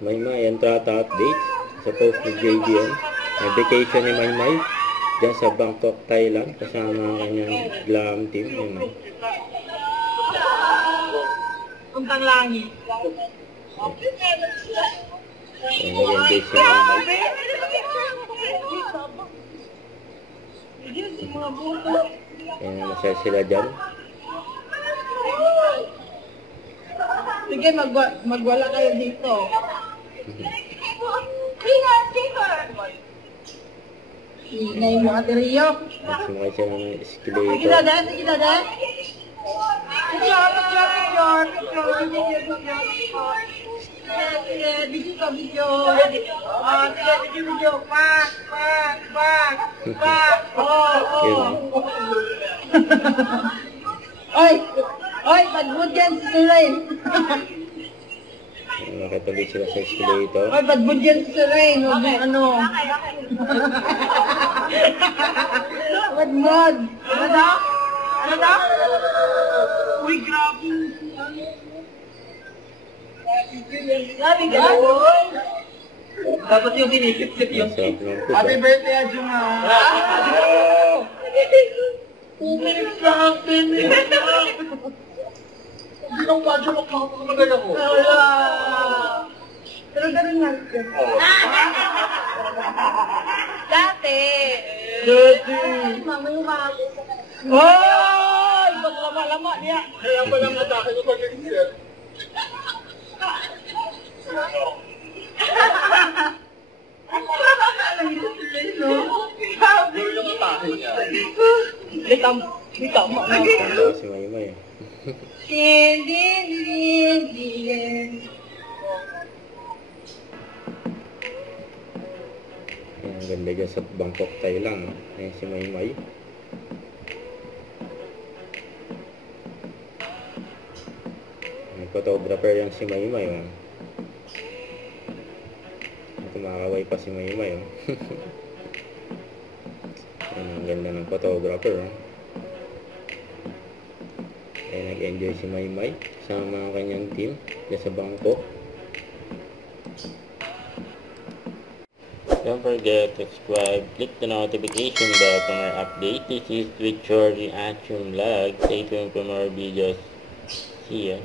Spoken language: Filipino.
Maymay, entrata updates sa post ni JBM. May vacation ni Maymay dyan sa Bangkok, Thailand kasama ang kanyang glam team. Maymay. Untang langit. Ayan, nag-enjoy si Maymay. Ayan, masaya sila dyan. Sige, magwala kayo dito. Inay mo, Ate Rio. Sumakay siya ng Sige escalator. na, Dan. Sige na, Dan. Picture. Video. Pak. Oy, badbud yan si Rain. Nakatuloy sila sa escalator. Oy, badbud yan si Rain. Huwag yung ano. Badbud. Ano daw? Uy, grabe. Grabe ka? Dapat yung sinisip-sip yung Masarap ng food. Happy birthday, Ajuma! Uminig sa akin! Hindi nang badyo magpapamagal ako. Wala! Pero ganun nga. Dati! Mama yung kago. Hoy! Ba't lama-lama niya? Kaya pa lang atake ko pag-iisip. Tama na. Si Maymay. Ayan, ang ganda dyan sa Bangkok, Thailand. Ayan si Maymay. May photographer yan si Maymay. Kumakaway pa si Maymay. Ayan, ang ganda ng photographer. Ayan, nag-enjoy si Maymay kasama ang kanyang team dyan sa Bangkok. Don't forget to subscribe, click the notification bell for more updates. This is Victor Reaction Vlog. Stay tuned for more videos. See ya.